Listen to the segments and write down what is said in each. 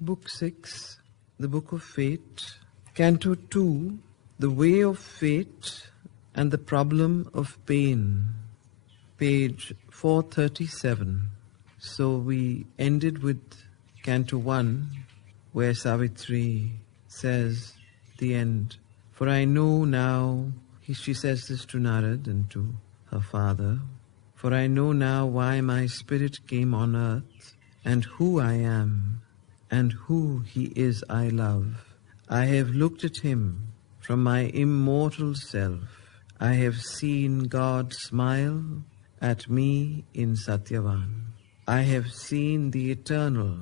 Book 6, The Book of Fate, Canto 2, The Way of Fate and the Problem of Pain, page 437. So we ended with Canto 1, where Savitri says, the end, "For I know now," she says this to Narad and to her father, "for I know now why my spirit came on earth, and who I am, and who he is I love. I have looked at him from my immortal self. I have seen God smile at me in Satyavan. I have seen the eternal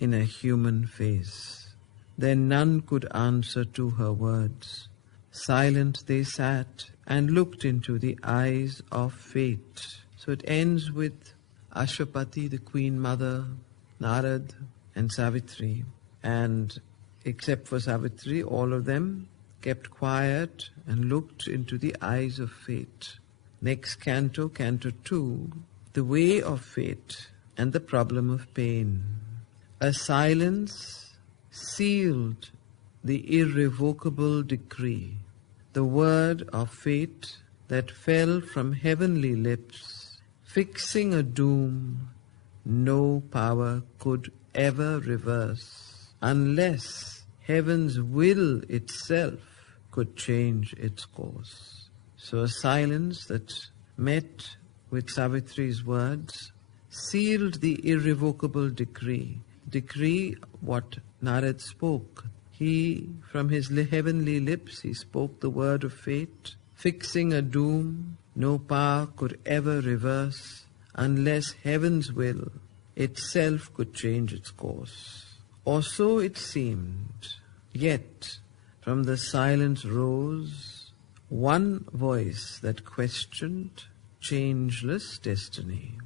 in a human face." Then none could answer to her words. Silent they sat and looked into the eyes of fate. So it ends with Ashwapati, the Queen Mother, Narad, and Savitri. And except for Savitri, all of them kept quiet and looked into the eyes of fate. Next canto, Canto 2, The Way of Fate and the Problem of Pain. A silence sealed the irrevocable decree, the word of fate that fell from heavenly lips, fixing a doom no power could ever reverse, unless heaven's will itself could change its course. So a silence that met with Savitri's words sealed the irrevocable decree. Decree what Narad spoke. He, from his heavenly lips, he spoke the word of fate, fixing a doom no power could ever reverse, unless heaven's will itself could change its course. Or so it seemed. Yet from the silence rose one voice that questioned changeless destiny,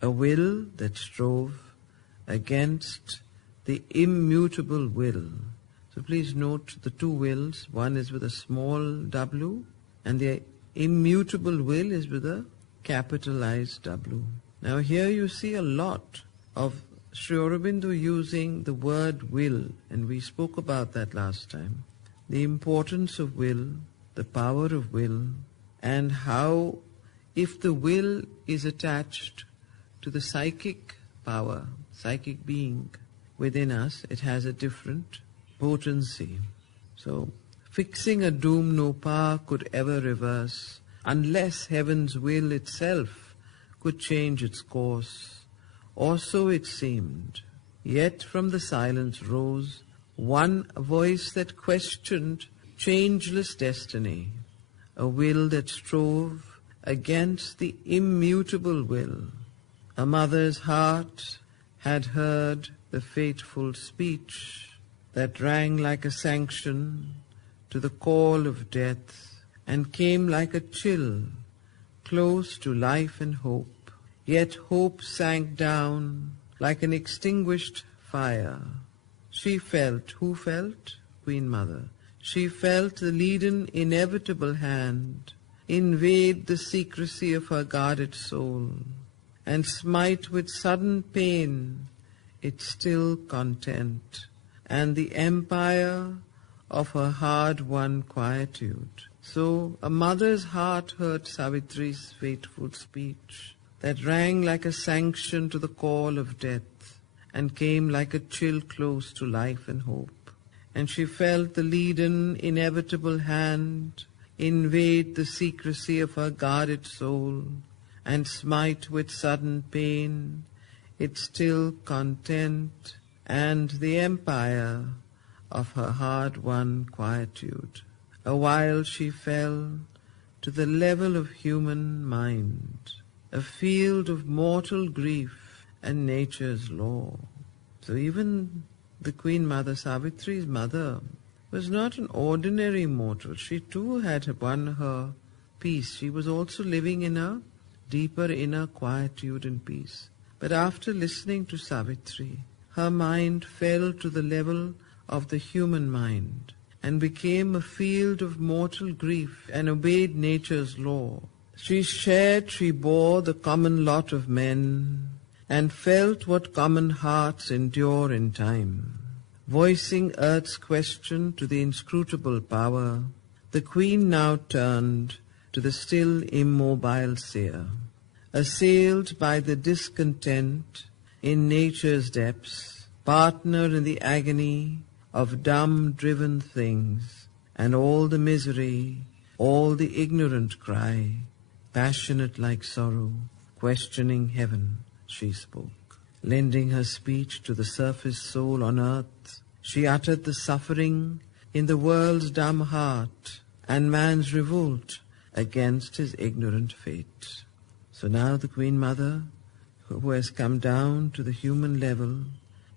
a will that strove against the immutable will. So please note the two wills. One is with a small w, and the immutable will is with a capitalized W. Now here you see a lot of Sri Aurobindo using the word will, and we spoke about that last time. The importance of will, the power of will, and how if the will is attached to the psychic power, psychic being within us, it has a different potency. So, fixing a doom no power could ever reverse, unless heaven's will itself could change its course. Or so it seemed. Yet from the silence rose one voice that questioned changeless destiny, a will that strove against the immutable will. A mother's heart had heard the fateful speech that rang like a sanction to the call of death, and came like a chill close to life and hope. Yet hope sank down like an extinguished fire. She felt, who felt? Queen Mother. She felt the leaden inevitable hand invade the secrecy of her guarded soul, and smite with sudden pain its still content, and the empire of her hard-won quietude. So a mother's heart heard Savitri's fateful speech that rang like a sanction to the call of death, and came like a chill close to life and hope. And she felt the leaden inevitable hand invade the secrecy of her guarded soul, and smite with sudden pain its still content, and the empire of her hard-won quietude. Awhile she fell to the level of human mind, a field of mortal grief and nature's law. So even the Queen Mother, Savitri's mother, was not an ordinary mortal. She too had won her peace. She was also living in a deeper inner quietude and peace. But after listening to Savitri, her mind fell to the level of the human mind and became a field of mortal grief and obeyed nature's law. She bore the common lot of men and felt what common hearts endure in time. voicing earth's question to the inscrutable power, the queen now turned to the still immobile seer. Assailed by the discontent in nature's depths, partner in the agony of dumb-driven things, and all the misery, all the ignorant cry, passionate like sorrow, questioning heaven, she spoke. Lending her speech to the surface soul on earth, she uttered the suffering in the world's dumb heart and man's revolt against his ignorant fate. So now the Queen Mother, who has come down to the human level,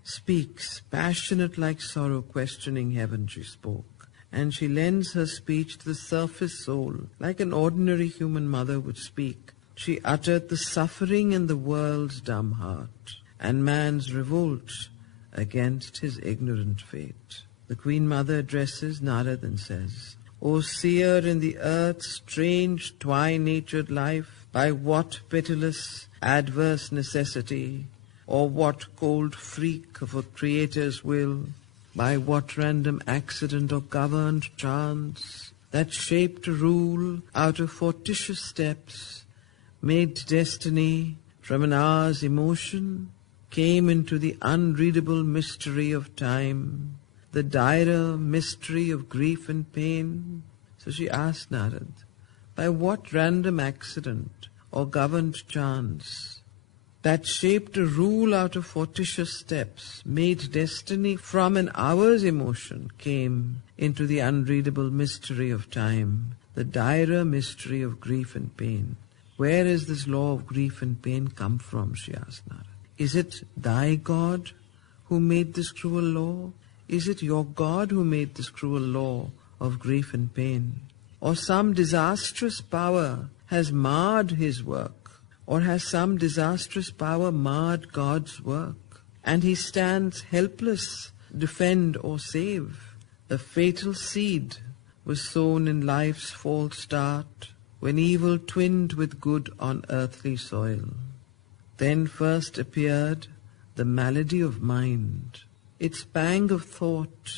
speaks, passionate like sorrow, questioning heaven, she spoke. And she lends her speech to the surface soul, like an ordinary human mother would speak. She uttered the suffering in the world's dumb heart and man's revolt against his ignorant fate. The Queen Mother addresses Narad and says, O seer in the earth's strange twine-natured life, by what pitiless adverse necessity, or what cold freak of a Creator's will, by what random accident or governed chance, that shaped a rule out of fortuitous steps, made destiny from an hour's emotion, came into the unreadable mystery of time, the direr mystery of grief and pain. So she asked Narad, by what random accident or governed chance, that shaped a rule out of fortuitous steps, made destiny from an hour's emotion, came into the unreadable mystery of time, the direr mystery of grief and pain. Where is this law of grief and pain come from, she asked Narad. Is it thy God who made this cruel law? Is it your God who made this cruel law of grief and pain? Or some disastrous power has marred his work? Or has some disastrous power marred God's work? And he stands helpless, defend or save. A fatal seed was sown in life's false start, when evil twinned with good on earthly soil. Then first appeared the malady of mind, its pang of thought,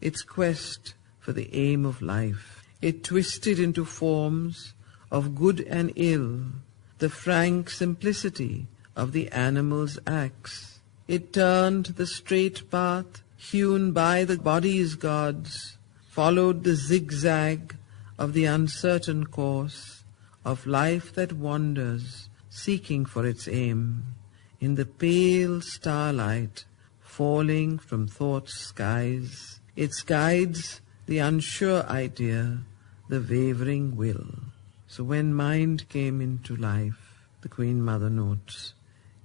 its quest for the aim of life. It twisted into forms of good and ill, the frank simplicity of the animal's acts. It turned the straight path hewn by the body's gods, followed the zigzag of the uncertain course of life that wanders, seeking for its aim, in the pale starlight falling from thought's skies. It guides the unsure idea, the wavering will. So when mind came into life, the Queen Mother notes,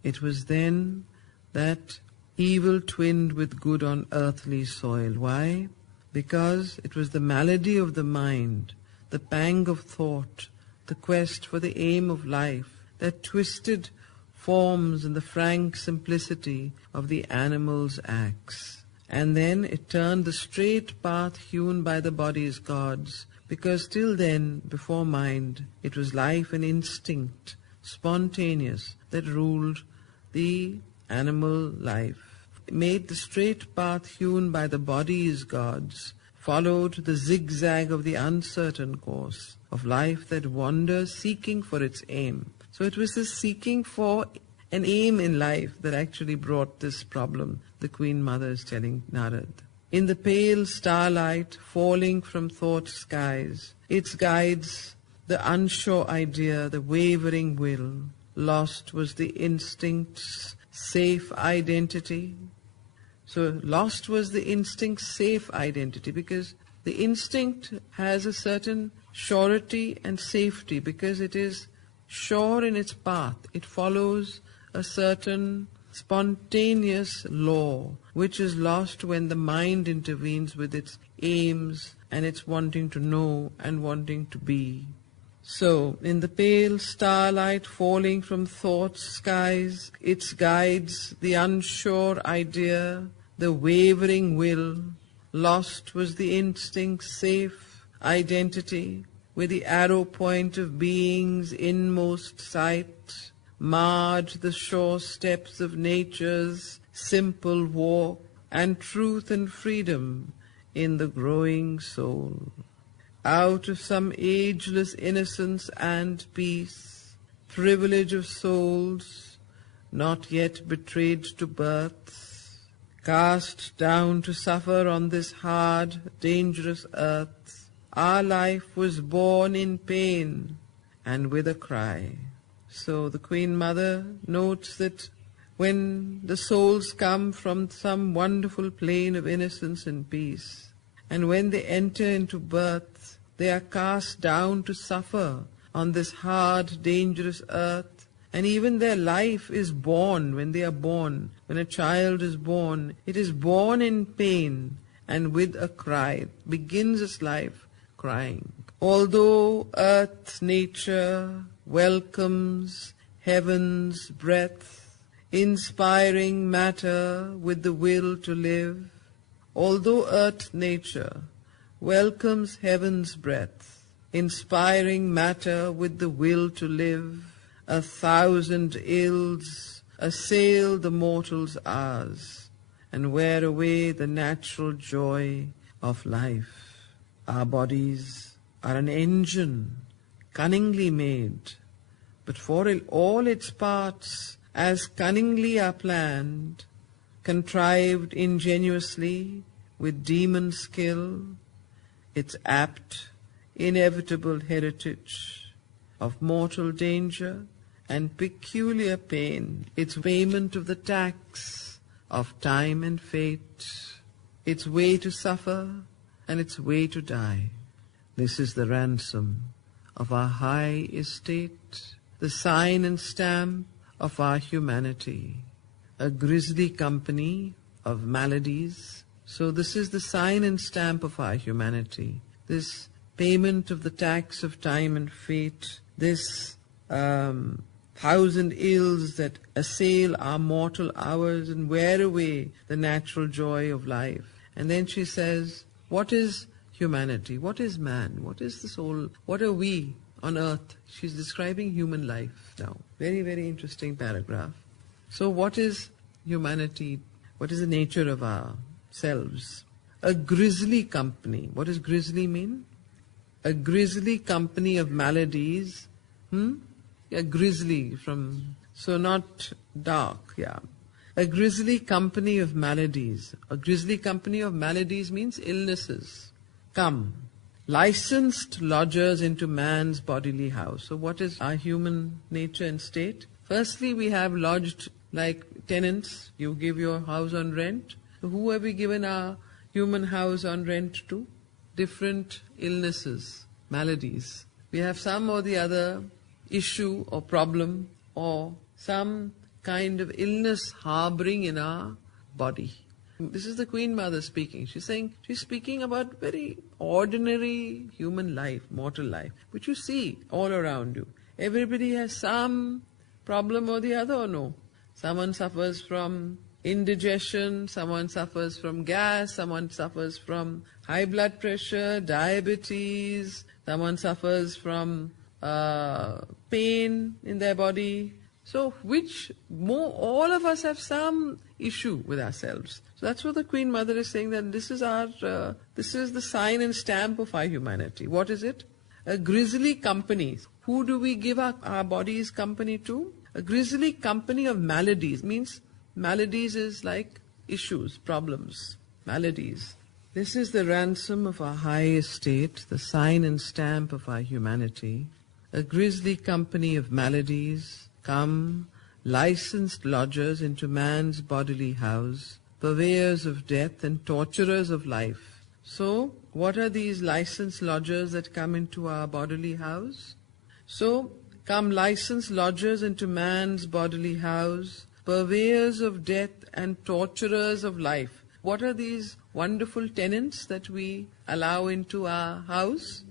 it was then that evil twinned with good on earthly soil. Why? Because it was the malady of the mind, the pang of thought, the quest for the aim of life that twisted forms in the frank simplicity of the animal's acts. And then it turned the straight path hewn by the body's gods, because till then, before mind, it was life and instinct, spontaneous, that ruled the animal life. It made the straight path hewn by the body's gods, followed the zigzag of the uncertain course of life that wanders, seeking for its aim. So it was this seeking for an aim in life that actually brought this problem, the Queen Mother is telling Narad. In the pale starlight falling from thought's skies, its guides the unsure idea, the wavering will. Lost was the instinct's safe identity. So lost was the instinct's safe identity, because the instinct has a certain surety and safety, because it is sure in its path. It follows a certain spontaneous law, which is lost when the mind intervenes with its aims and its wanting to know and wanting to be. So, in the pale starlight falling from thought's skies, its guides the unsure idea, the wavering will. Lost was the instinct's safe identity, where the arrow point of being's inmost sight marred the sure steps of nature's simple walk, and truth and freedom in the growing soul. Out of some ageless innocence and peace, privilege of souls not yet betrayed to birth, cast down to suffer on this hard, dangerous earth, our life was born in pain and with a cry. So the Queen Mother notes that when the souls come from some wonderful plane of innocence and peace, and when they enter into birth, they are cast down to suffer on this hard, dangerous earth, and even their life is born, when they are born, when a child is born, it is born in pain and with a cry. It begins its life crying. Although earth nature welcomes heaven's breath, inspiring matter with the will to live, although earth nature welcomes heaven's breath, inspiring matter with the will to live, 1,000 ills assail the mortal's hours and wear away the natural joy of life. Our bodies are an engine cunningly made, but for all its parts as cunningly are planned, contrived ingeniously with demon skill, its apt, inevitable heritage of mortal danger and peculiar pain, its payment of the tax of time and fate, its way to suffer and its way to die. This is the ransom of our high estate, the sign and stamp of our humanity, a grisly company of maladies. So this is the sign and stamp of our humanity, this payment of the tax of time and fate, this 1,000 ills that assail our mortal hours and wear away the natural joy of life. And then she says, what is humanity? What is man? What is the soul? What are we on earth? She's describing human life now. Very, very interesting paragraph. So what is humanity? What is the nature of ourselves? A grisly company. What does grisly mean? A grisly company of maladies. A grisly so not dark, yeah. A grisly company of maladies. A grisly company of maladies means illnesses. Come, licensed lodgers into man's bodily house. So what is our human nature and state? Firstly, we have lodged like tenants. You give your house on rent. So who have we given our human house on rent to? Different illnesses, maladies. We have some or the other issue or problem or some kind of illness harboring in our body. This is the Queen Mother speaking. She's speaking about very ordinary human life, mortal life, which you see all around you. Everybody has some problem or the other, or no? Someone suffers from indigestion, someone suffers from gas, someone suffers from high blood pressure, diabetes, someone suffers from pain in their body. So all of us have some issue with ourselves. So that's what the Queen Mother is saying, that this is the sign and stamp of our humanity. What is it? A grisly company. Who do we give our bodies company to? A grisly company of maladies. Means maladies is like issues, problems, maladies. This is the ransom of our high estate, the sign and stamp of our humanity. A grisly company of maladies, come, licensed lodgers into man's bodily house, purveyors of death and torturers of life. So, what are these licensed lodgers that come into our bodily house? So, come licensed lodgers into man's bodily house, purveyors of death and torturers of life. What are these wonderful tenants that we allow into our house?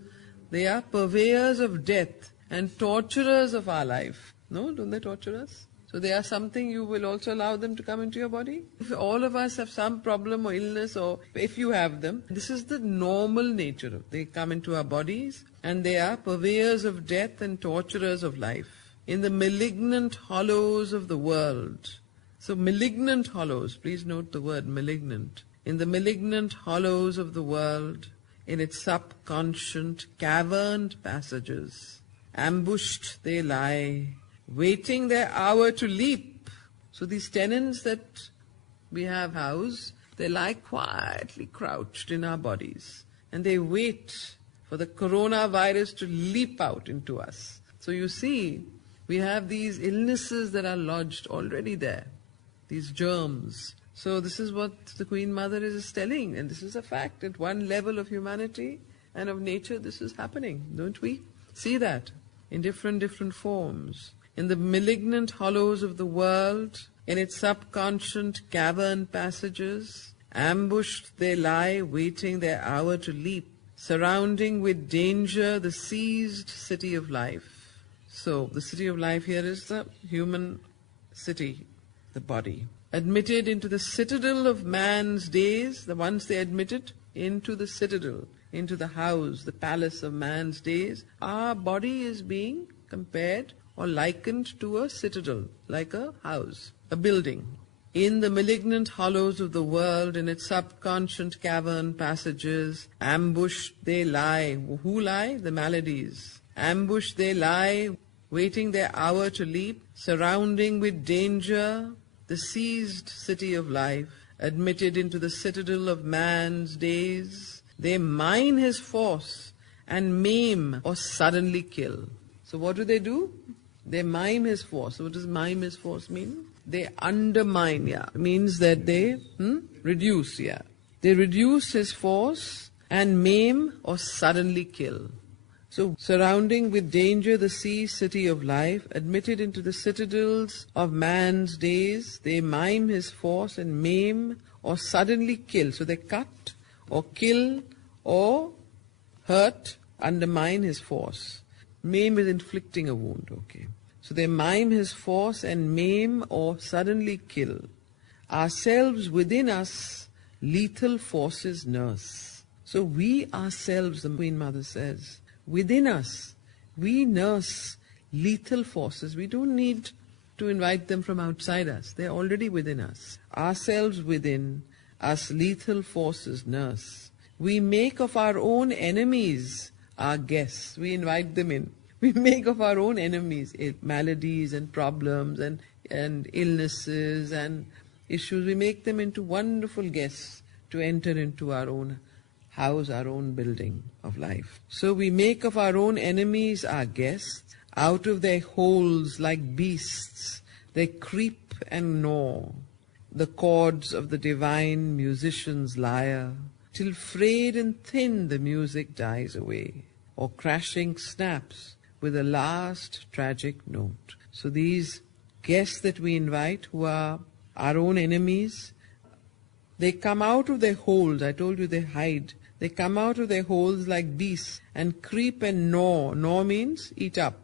They are purveyors of death and torturers of our life. No, don't they torture us? So they are something you will also allow them to come into your body? If all of us have some problem or illness, or if you have them, this is the normal nature of they come into our bodies, and they are purveyors of death and torturers of life. In the malignant hollows of the world, So malignant hollows, please note the word malignant. In the malignant hollows of the world, in its subconscient caverned passages, ambushed they lie, waiting their hour to leap. So these tenants that we have housed, they lie quietly crouched in our bodies, and they wait for the coronavirus to leap out into us. So you see, we have these illnesses that are lodged already there, these germs. So this is what the Queen Mother is telling, and this is a fact. At one level of humanity and of nature, this is happening. Don't we see that in different forms? In the malignant hollows of the world, in its subconscious cavern passages, ambushed they lie, waiting their hour to leap, surrounding with danger the seized city of life. So the city of life here is the human city, the body. Admitted into the citadel of man's days, the ones they admitted into the citadel, into the house, the palace of man's days, our body is being compared or likened to a citadel, like a house, a building. In the malignant hollows of the world, in its subconscious cavern passages, ambushed they lie. Who lie? The maladies. Ambushed they lie, waiting their hour to leap, surrounding with danger the seized city of life, admitted into the citadel of man's days. They mine his force and maim or suddenly kill. So what do? They mime his force. What does mime his force mean? They undermine, It means that they reduce, They reduce his force and maim or suddenly kill. So, surrounding with danger the sea city of life, admitted into the citadels of man's days, they mime his force and maim or suddenly kill. So they cut or kill or hurt, undermine his force. Maim is inflicting a wound, okay. So they mime his force and maim or suddenly kill. Ourselves within us, lethal forces nurse. So we ourselves, the Queen Mother says, within us, we nurse lethal forces. We don't need to invite them from outside us. They're already within us. Ourselves within us, lethal forces nurse. We make of our own enemies our guests. We invite them in. We make of our own enemies maladies and problems and illnesses and issues. We make them into wonderful guests to enter into our own house, our own building of life. So we make of our own enemies our guests. Out of their holes like beasts, they creep and gnaw the chords of the divine musician's lyre, till frayed and thin the music dies away, or crashing snaps with a last tragic note. So these guests that we invite, who are our own enemies, they come out of their holes. I told you they hide. They come out of their holes like beasts and creep and gnaw. Gnaw means eat up.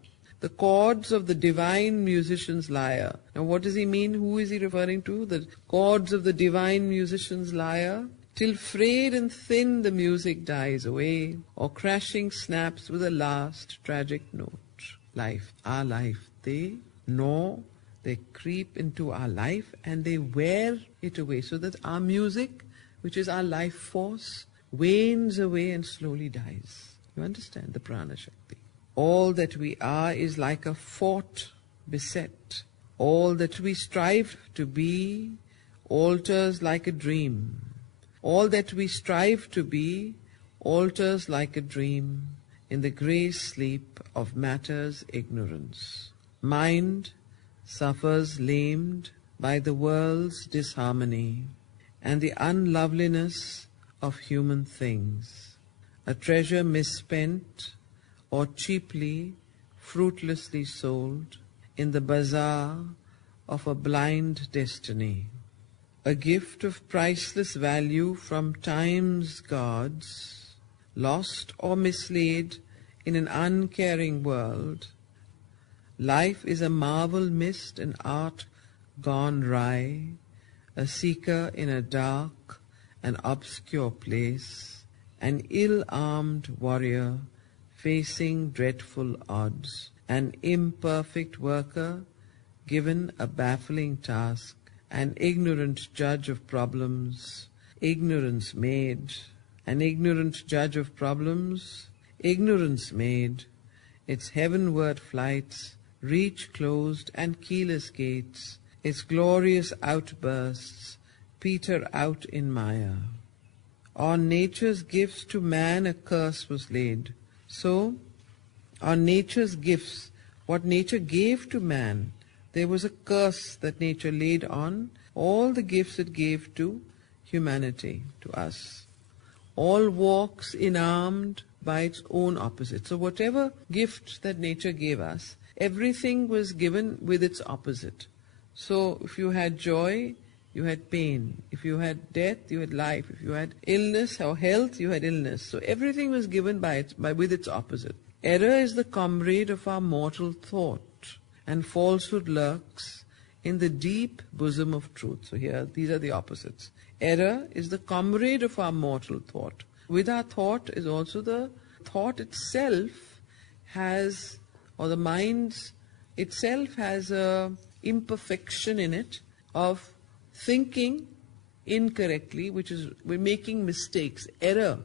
The chords of the divine musician's lyre. Now what does he mean? Who is he referring to? The chords of the divine musician's lyre. Till frayed and thin the music dies away, or crashing snaps with a last tragic note. Life, our life. They gnaw, they creep into our life and they wear it away, so that our music, which is our life force, wanes away and slowly dies. You understand the prana shakti? All that we are is like a fort beset. All that we strive to be alters like a dream. All that we strive to be alters like a dream in the grey sleep of matter's ignorance. Mind suffers lamed by the world's disharmony and the unloveliness of human things, a treasure misspent or cheaply, fruitlessly sold in the bazaar of a blind destiny. A gift of priceless value from time's gods, lost or mislaid in an uncaring world. Life is a marvel missed and art gone wry, a seeker in a dark and obscure place, an ill-armed warrior facing dreadful odds, an imperfect worker given a baffling task, an ignorant judge of problems, ignorance made, an ignorant judge of problems, ignorance made, its heavenward flights reach closed and keyless gates, its glorious outbursts peter out in Maya. On nature's gifts to man a curse was laid. So, on nature's gifts, what nature gave to man, there was a curse that nature laid on all the gifts it gave to humanity, to us. All walks enarmed by its own opposite. So whatever gift that nature gave us, everything was given with its opposite. So if you had joy, you had pain. If you had death, you had life. If you had illness or health, you had illness. So everything was given with its opposite. Error is the comrade of our mortal thought, and falsehood lurks in the deep bosom of truth. So here, these are the opposites. Error is the comrade of our mortal thought. With our thought is also the thought itself has, or the mind itself has a imperfection in it of thinking incorrectly, which is we're making mistakes. Error,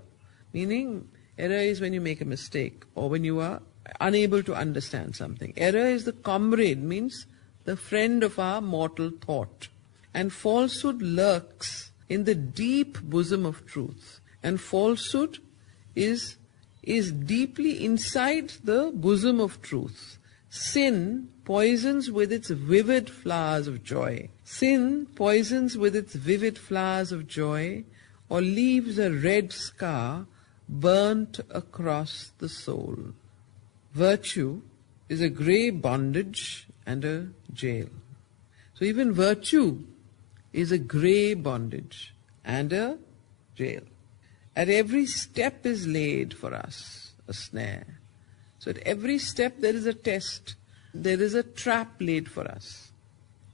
meaning error is when you make a mistake or when you are unable to understand something. Error is the comrade, means the friend of our mortal thought. And falsehood lurks in the deep bosom of truth. And falsehood is deeply inside the bosom of truth. Sin poisons with its vivid flowers of joy. Sin poisons with its vivid flowers of joy, or leaves a red scar burnt across the soul. Virtue is a grey bondage and a jail. So even virtue is a grey bondage and a jail. At every step is laid for us a snare. So at every step there is a test. There is a trap laid for us.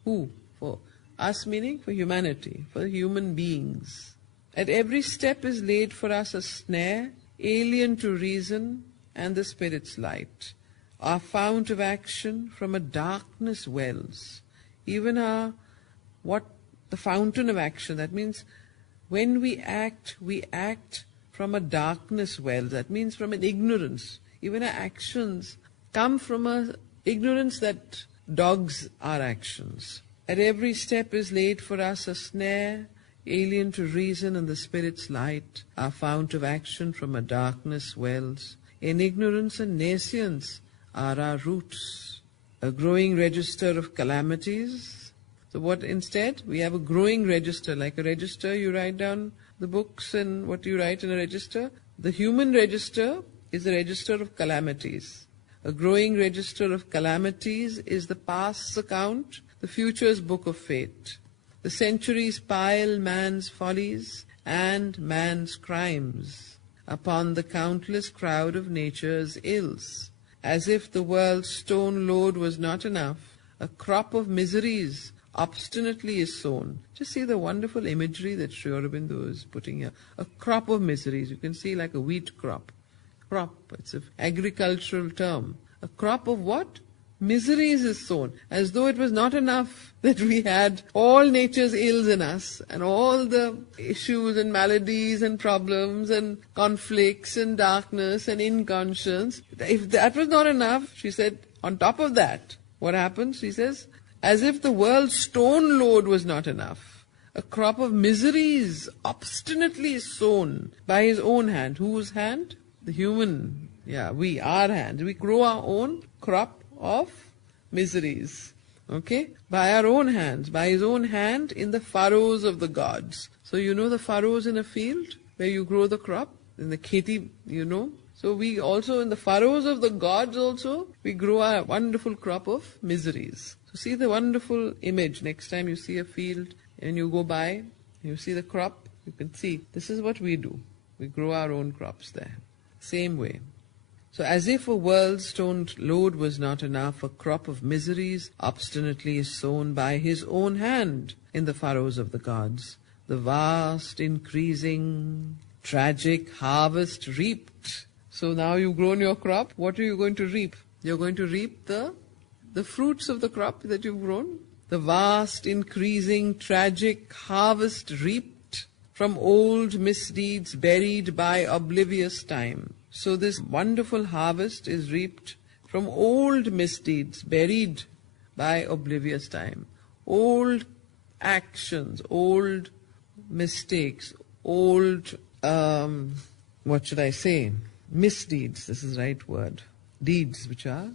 Who? For us, meaning for humanity, for human beings. At every step is laid for us a snare, alien to reason and the Spirit's light. Our fount of action from a darkness wells. Even the fountain of action. That means when we act from a darkness wells. That means from an ignorance. Even our actions come from an ignorance that dogs our actions. At every step is laid for us a snare, alien to reason and the Spirit's light. Our fount of action from a darkness wells. In ignorance and nescience are our roots. A growing register of calamities. So what instead? We have a growing register. Like a register, you write down the books and what you write in a register. The human register is a register of calamities. A growing register of calamities is the past's account, the future's book of fate. The centuries pile man's follies and man's crimes upon the countless crowd of nature's ills. As if the world's stone load was not enough, a crop of miseries obstinately is sown. Just see the wonderful imagery that Sri Aurobindo is putting here. A crop of miseries. You can see like a wheat crop. Crop, it's an agricultural term. A crop of what? Miseries is sown. As though it was not enough that we had all nature's ills in us and all the issues and maladies and problems and conflicts and darkness and inconscience. If that was not enough, she said, on top of that, what happens? She says, as if the world's stone load was not enough. A crop of miseries obstinately is sown by his own hand. Whose hand? The human. Our hand. We grow our own crop of miseries. Okay? By our own hands. By his own hand in the furrows of the gods. So you know the furrows in a field where you grow the crop? In the kheti, you know. So we also, in the furrows of the gods also, we grow our wonderful crop of miseries. So see the wonderful image. Next time you see a field and you go by, you see the crop, you can see this is what we do. We grow our own crops there. Same way. So as if a world's stone load was not enough, a crop of miseries obstinately is sown by his own hand in the furrows of the gods. The vast, increasing, tragic harvest reaped. So now you've grown your crop, what are you going to reap? You're going to reap the fruits of the crop that you've grown. the vast, increasing, tragic harvest reaped from old misdeeds buried by oblivious time. So this wonderful harvest is reaped from old misdeeds buried by oblivious time. Old actions, old mistakes, old, what should I say? Misdeeds, this is the right word. Deeds, which are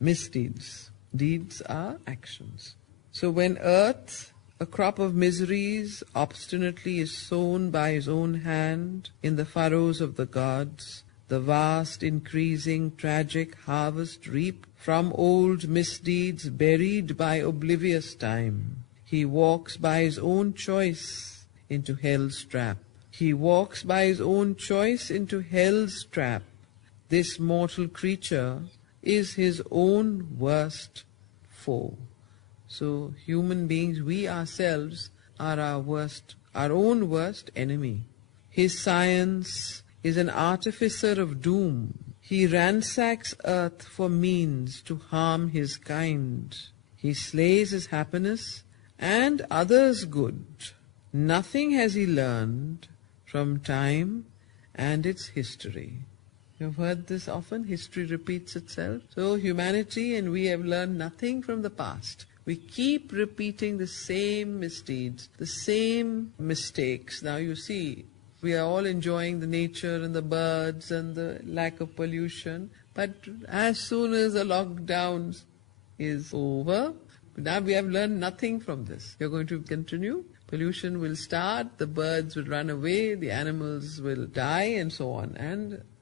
misdeeds. Deeds are actions. So when earth, a crop of miseries, obstinately is sown by his own hand in the furrows of the gods, the vast, increasing, tragic harvest reaped from old misdeeds buried by oblivious time, he walks by his own choice into hell's trap. He walks by his own choice into hell's trap. This mortal creature is his own worst foe. So human beings, we ourselves are our own worst enemy. His science is an artificer of doom. He ransacks earth for means to harm his kind. He slays his happiness and others' good. Nothing has he learned from time and its history. You've heard this often, history repeats itself. So humanity and we have learned nothing from the past. We keep repeating the same misdeeds, the same mistakes. Now you see, we are all enjoying the nature and the birds and the lack of pollution. But as soon as the lockdown is over, now we have learned nothing from this. You're going to continue. Pollution will start, the birds will run away, the animals will die and so on.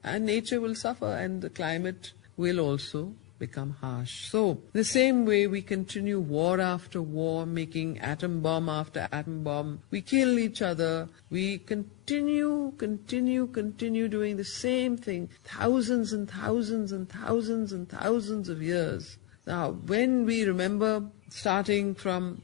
And nature will suffer and the climate will also become harsh. So, the same way we continue war after war, making atom bomb after atom bomb. We kill each other. We continue doing the same thing. Thousands and thousands and thousands and thousands of years. Now, when we remember starting from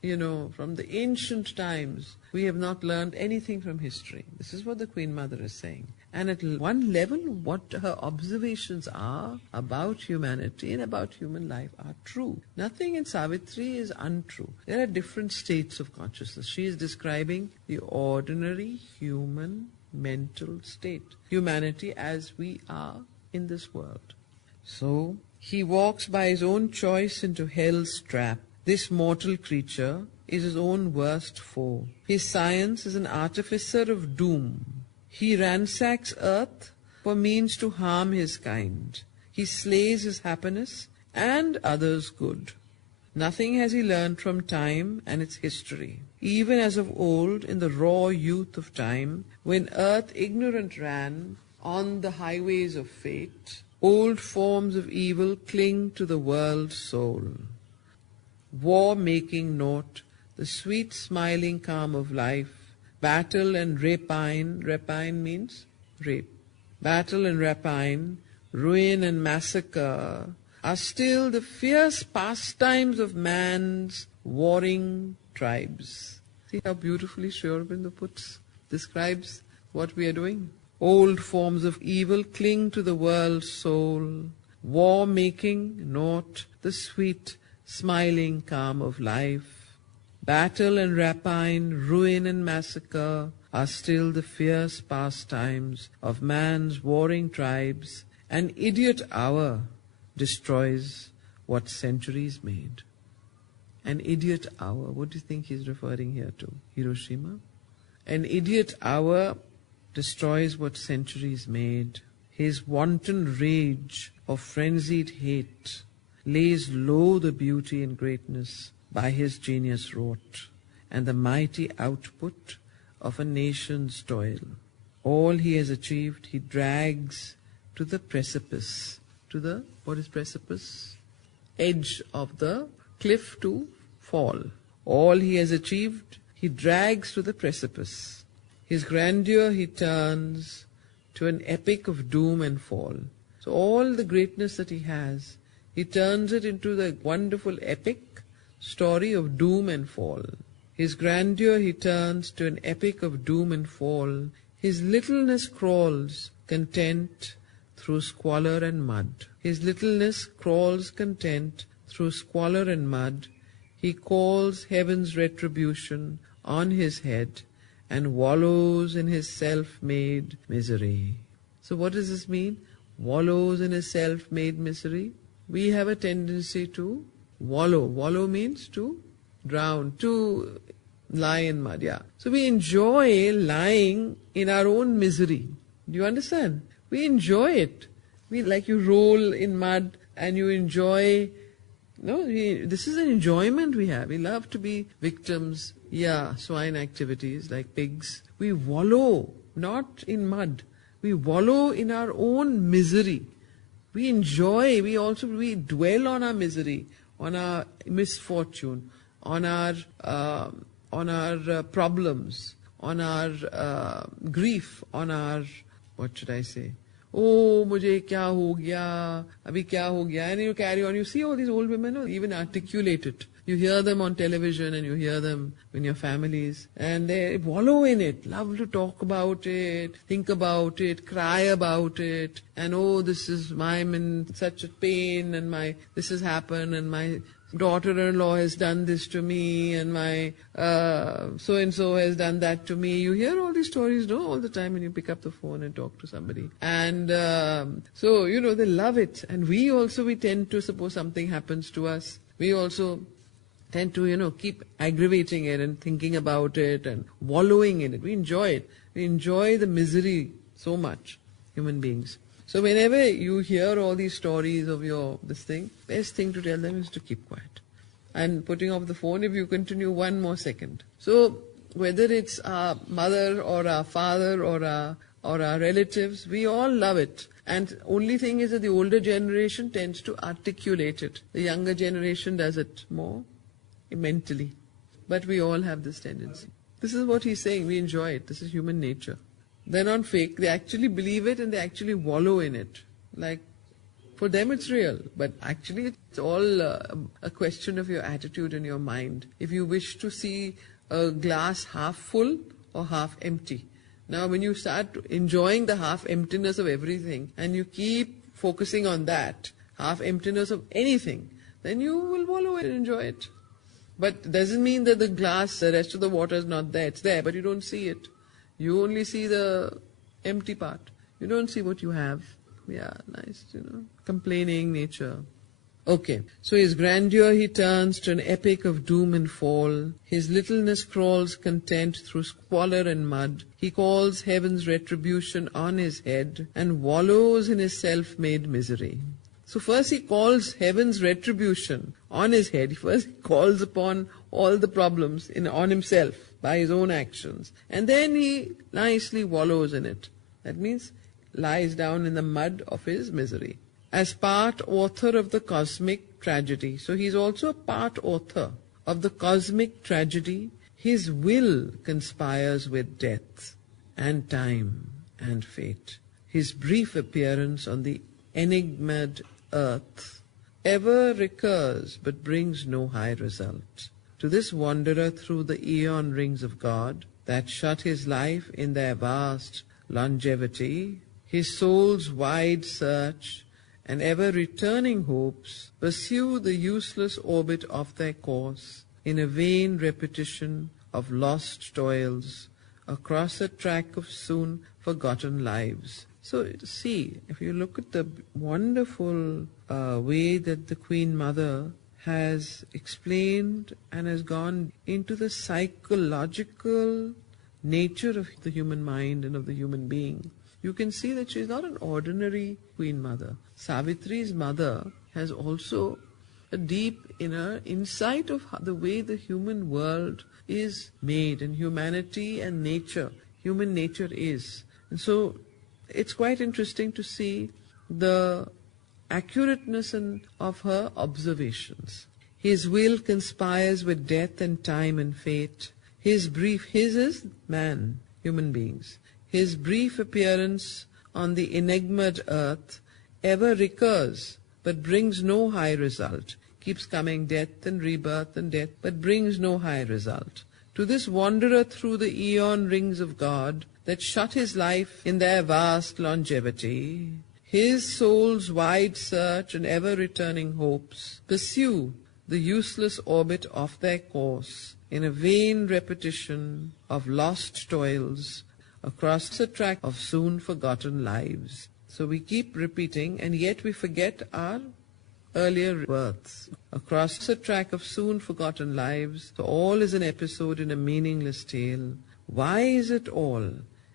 the ancient times, we have not learned anything from history. This is what the Queen Mother is saying. And at one level, what her observations are about humanity and about human life are true. Nothing in Savitri is untrue. There are different states of consciousness. She is describing the ordinary human mental state. Humanity as we are in this world. So, he walks by his own choice into hell's trap. This mortal creature is his own worst foe. His science is an artificer of doom. He ransacks earth for means to harm his kind. He slays his happiness and others' good. Nothing has he learned from time and its history. Even as of old, in the raw youth of time, when earth ignorant ran on the highways of fate, old forms of evil cling to the world's soul. War making naught, the sweet smiling calm of life, battle and rapine means rape. Battle and rapine, ruin and massacre are still the fierce pastimes of man's warring tribes. See how beautifully Sri Aurobindo describes what we are doing. Old forms of evil cling to the world's soul. War making naught, the sweet smiling calm of life. Battle and rapine, ruin and massacre are still the fierce pastimes of man's warring tribes. An idiot hour destroys what centuries made. An idiot hour, what do you think he's referring here to? Hiroshima? An idiot hour destroys what centuries made. His wanton rage of frenzied hate lays low the beauty and greatness by his genius wrought, and the mighty output of a nation's toil. All he has achieved he drags to the precipice. To the, what is precipice? Edge of the cliff to fall. All he has achieved he drags to the precipice. His grandeur he turns to an epic of doom and fall. So all the greatness that he has, he turns it into the wonderful epic story of doom and fall. His grandeur he turns to an epic of doom and fall. His littleness crawls content through squalor and mud. His littleness crawls content through squalor and mud. He calls heaven's retribution on his head and wallows in his self-made misery. So what does this mean? Wallows in his self-made misery. We have a tendency to wallow. Wallow means to drown, to lie in mud, yeah. So we enjoy lying in our own misery. Do you understand? We enjoy it. Like you roll in mud and you enjoy. This is an enjoyment we have. We love to be victims. Yeah, swine activities like pigs. We wallow, not in mud. We wallow in our own misery. We enjoy, we dwell on our misery, on our misfortune, on our problems, on our grief, on our, what should I say? Oh, mujhe kya ho gaya, abhi kya ho gaya, and you carry on. You see all these old women even articulate it. You hear them on television and you hear them in your families, and they wallow in it, love to talk about it, think about it, cry about it, and oh, I'm in such a pain, and this has happened, and my daughter-in-law has done this to me, and my so-and-so has done that to me. You hear all these stories, all the time when you pick up the phone and talk to somebody. And so, they love it. And we tend to, suppose something happens to us, we also tend to, keep aggravating it and thinking about it and wallowing in it. We enjoy it. We enjoy the misery so much, human beings. So whenever you hear all these stories of this thing, best thing to tell them is to keep quiet. And putting off the phone if you continue one more second. So whether it's our mother or our father or our relatives, we all love it. And only thing is that the older generation tends to articulate it. The younger generation does it more mentally. But we all have this tendency. This is what he's saying. We enjoy it. This is human nature. They're not fake. They actually believe it and they actually wallow in it. Like, for them it's real. But actually it's all a question of your attitude and your mind. If you wish to see a glass half full or half empty. Now when you start enjoying the half emptiness of everything and you keep focusing on that, half emptiness of anything, then you will wallow it and enjoy it. But it doesn't mean that the glass, the rest of the water is not there. It's there, but you don't see it. You only see the empty part. You don't see what you have. Yeah, nice, complaining nature. Okay, so his grandeur he turns to an epic of doom and fall. His littleness crawls content through squalor and mud. He calls heaven's retribution on his head and wallows in his self-made misery. So first he calls heaven's retribution on his head. First he calls upon all the problems on himself by his own actions. And then he nicely wallows in it. That means lies down in the mud of his misery. As part author of the cosmic tragedy. So he's also a part author of the cosmic tragedy. His will conspires with death and time and fate. His brief appearance on the enigmaed earth ever recurs but brings no high result. To this wanderer through the eon rings of God that shut his life in their vast longevity, his soul's wide search and ever-returning hopes pursue the useless orbit of their course in a vain repetition of lost toils across a track of soon forgotten lives. So see, if you look at the wonderful way that the Queen Mother has explained and has gone into the psychological nature of the human mind and of the human being, you can see that she is not an ordinary Queen Mother. Savitri's mother has also a deep inner insight of the way the human world is made, and humanity and nature, human nature is. And so it's quite interesting to see the accurateness of her observations. His will conspires with death and time and fate. His is man, human beings. His brief appearance on the enigmaed earth ever recurs, but brings no high result. Keeps coming, death and rebirth and death, but brings no high result. To this wanderer through the eon rings of God that shut his life in their vast longevity, his soul's wide search and ever-returning hopes pursue the useless orbit of their course, in a vain repetition of lost toils, across a track of soon forgotten lives. So we keep repeating, and yet we forget our earlier births. Across a track of soon forgotten lives, so all is an episode in a meaningless tale. Why is it all?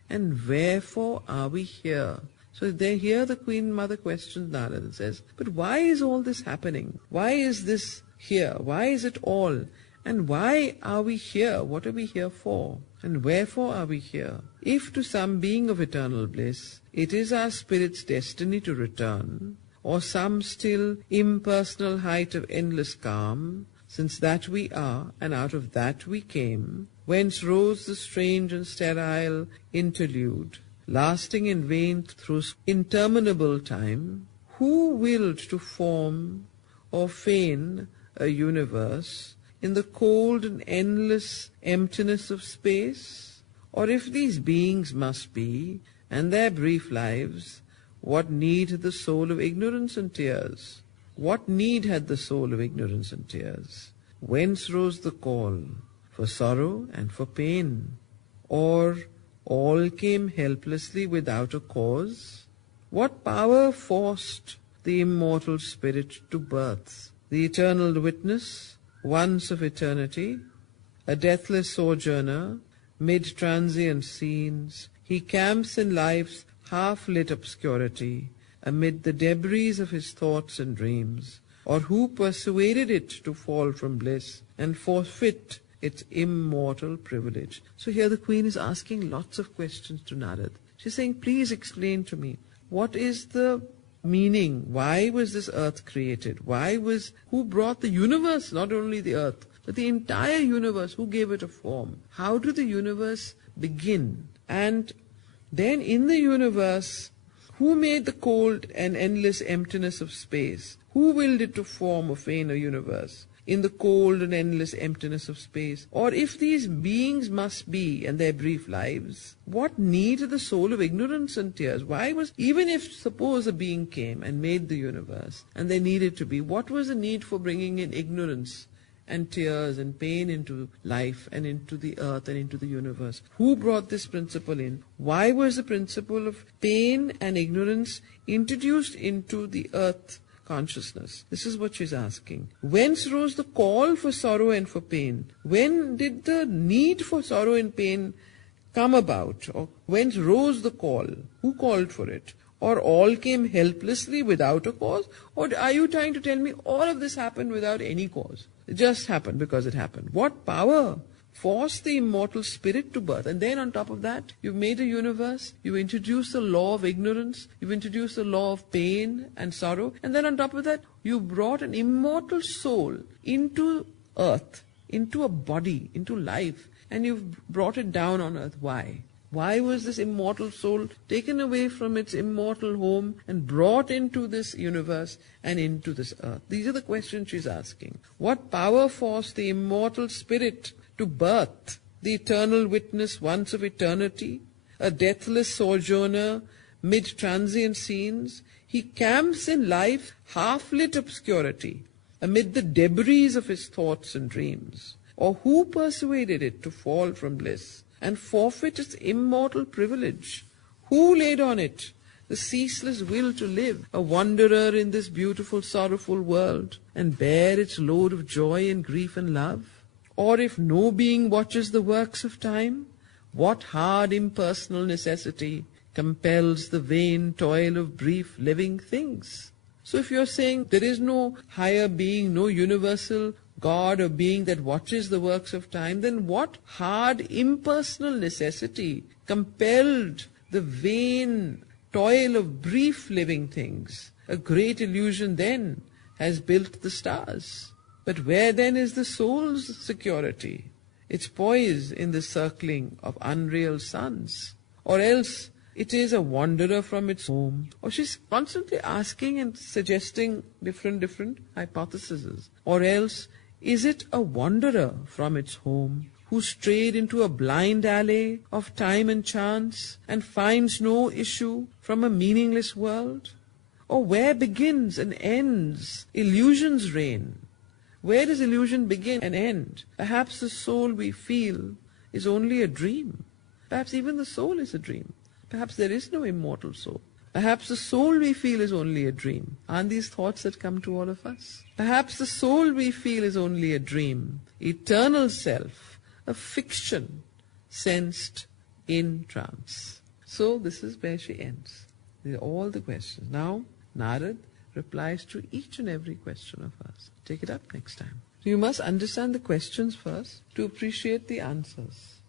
And wherefore are we here? So here the Queen Mother questions Narada and says, but why is all this happening? Why is this here? Why is it all? And why are we here? What are we here for? And wherefore are we here? If to some being of eternal bliss, it is our spirit's destiny to return, or some still impersonal height of endless calm, since that we are, and out of that we came, whence rose the strange and sterile interlude, lasting in vain through interminable time, who willed to form or feign a universe in the cold and endless emptiness of space? Or if these beings must be, and their brief lives, what need had the soul of ignorance and tears? What need had the soul of ignorance and tears? Whence rose the call for sorrow and for pain? Or all came helplessly without a cause? What power forced the immortal spirit to birth? The eternal witness, once of eternity, a deathless sojourner, mid transient scenes, he camps in life's half-lit obscurity, amid the debris of his thoughts and dreams, or who persuaded it to fall from bliss and forfeit its immortal privilege? So here the Queen is asking lots of questions to Narad. She's saying, please explain to me, what is the meaning? Why was this earth created? Who brought the universe, not only the earth, but the entire universe? Who gave it a form? How did the universe begin? And then in the universe, who made the cold and endless emptiness of space? Who willed it to form or feign a universe in the cold and endless emptiness of space? Or if these beings must be, and their brief lives, what need the soul of ignorance and tears? Even if suppose a being came and made the universe, and there needed to be, what was the need for bringing in ignorance and tears and pain into life and into the earth and into the universe? Who brought this principle in? Why was the principle of pain and ignorance introduced into the earth consciousness? This is what she's asking. Whence rose the call for sorrow and for pain? When did the need for sorrow and pain come about? Or whence rose the call? Who called for it? Or all came helplessly without a cause? Or are you trying to tell me all of this happened without any cause? It just happened because it happened. What power forced the immortal spirit to birth? And then on top of that, you've made a universe, you've introduced the law of ignorance, you've introduced the law of pain and sorrow, and then on top of that, you brought an immortal soul into earth, into a body, into life, and you've brought it down on earth. Why? Why was this immortal soul taken away from its immortal home and brought into this universe and into this earth? These are the questions she's asking. What power forced the immortal spirit to birth the eternal witness once of eternity, a deathless sojourner mid transient scenes? He camps in life half-lit obscurity, amid the debris of his thoughts and dreams. Or who persuaded it to fall from bliss and forfeit its immortal privilege? Who laid on it the ceaseless will to live, a wanderer in this beautiful, sorrowful world, and bear its load of joy and grief and love? Or if no being watches the works of time, what hard impersonal necessity compels the vain toil of brief living things? So if you're saying there is no higher being, no universal God or being that watches the works of time, then what hard impersonal necessity compelled the vain toil of brief living things? A great illusion then has built the stars. But where then is the soul's security, its poise in the circling of unreal suns? Or else it is a wanderer from its home. Or she's constantly asking and suggesting different hypotheses. Or else, is it a wanderer from its home who strayed into a blind alley of time and chance and finds no issue from a meaningless world? Or where begins and ends illusion's reign? Where does illusion begin and end? Perhaps the soul we feel is only a dream. Perhaps even the soul is a dream. Perhaps there is no immortal soul. Perhaps the soul we feel is only a dream. Aren't these thoughts that come to all of us? Perhaps the soul we feel is only a dream, eternal self, a fiction sensed in trance. So this is where she ends. These are all the questions. Now, Narad replies to each and every question of us. Take it up next time. You must understand the questions first to appreciate the answers.